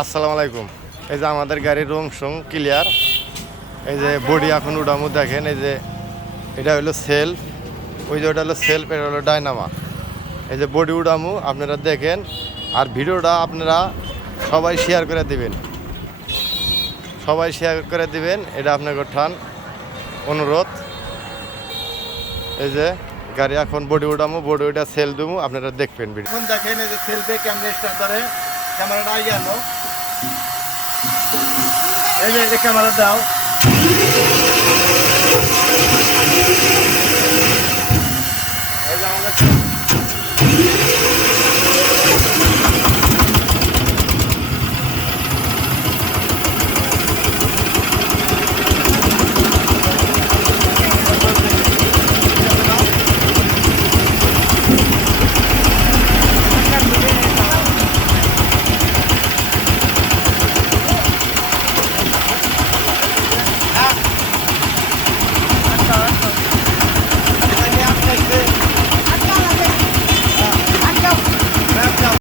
আসসালামু আলাইকুম। এই যে আমাদের গাড়ির রং সং ক্লিয়ার। এই যে বডি এখন উডামু দেখেন, এই যে এটা হলো সেলফ, ওই যে ওটা হলো সেলফ, এটা হলো ডায়নামা। এই যে বডি উডামু আপনারা দেখেন, আর ভিডিওটা আপনারা সবাই শেয়ার করে দিবেন, সবাই শেয়ার করে দিবেন, এটা আপনাকে ঠান অনুরোধ। এই যে গাড়ি এখন বডি উডামু, বডি ওটা সেল দেবো, আপনারা দেখবেন ভিডিও। এখন দেখেন এই যে সেলফে ক্যামেরা স্টার্ট ধরে ক্যামেরাটা আগে আনো। এই যে ক্যামেরা দাও। এই যে আমাদের